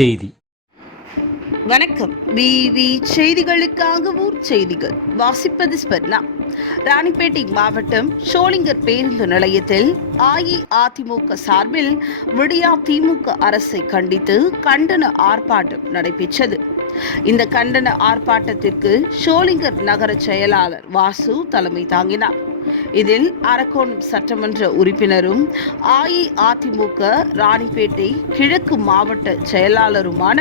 செய்தி. வணக்கம். பிவி செய்திகளுக்காக ஊர் செய்திகள். வாசிப்பது ஸ்பர்ணா ராணிப்பேட்டை மாவட்டம் ஷோலிங்கர் பேருந்து நிலையத்தில் அஇஅதிமுக சார்பில் விடியா திமுக அரசை கண்டித்து கண்டன ஆர்ப்பாட்டம் நடைபெற்றது. இந்த கண்டன ஆர்ப்பாட்டத்திற்கு ஷோலிங்கர் நகர செயலாளர் வாசு தலைமை தாங்கினார். இதில் அரக்கோணம் சட்டமன்ற உறுப்பினரும் அஇஅதிமுக ராணிப்பேட்டை கிழக்கு மாவட்ட செயலாளருமான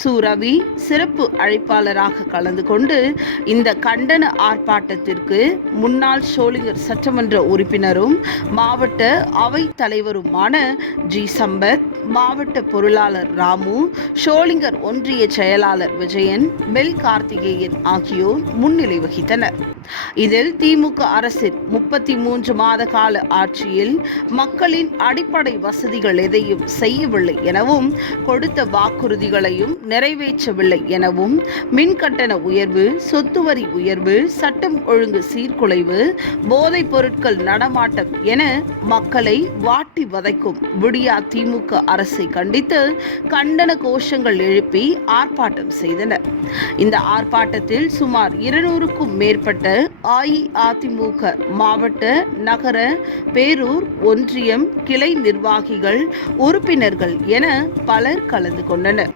சு. ரவி சிறப்பு அழைப்பாளராக கலந்து கொண்டு இந்த கண்டன ஆர்ப்பாட்டத்திற்கு முன்னாள் ஷோலிங்கர் சட்டமன்ற உறுப்பினரும் மாவட்ட அவை தலைவருமான ஜி. சம்பத் மாவட்ட பொருளாளர் ராமு ஷோலிங்கர் ஒன்றிய செயலாளர் விஜயன் பெல் கார்த்திகேயன் ஆகியோர் முன்னிலை வகித்தனர். இதில் திமுக அரசின் முப்பத்தி மூன்று மாத கால ஆட்சியில் மக்களின் அடிப்படை வசதிகள் எதையும் செய்யவில்லை எனவும் கொடுத்த வாக்குறுதிகளையும் நிறைவேற்றவில்லை எனவும் மின் கட்டண உயர்வு சொத்து வரி உயர்வு சட்டம் ஒழுங்கு சீர்குலைவு போதைப் பொருட்கள் நடமாட்டம் என மக்களை வாட்டி வதைக்கும் விடியா திமுக அரசை கண்டித்து கண்டன கோஷங்கள் எழுப்பி ஆர்ப்பாட்டம் செய்தனர். இந்த ஆர்ப்பாட்டத்தில் சுமார் இருநூறுக்கும் மேற்பட்ட அஇஅதிமுக மாவட்ட நகர பேரூர் ஒன்றியம் கிளை நிர்வாகிகள் உறுப்பினர்கள் என பலர் கலந்து கொண்டனர்.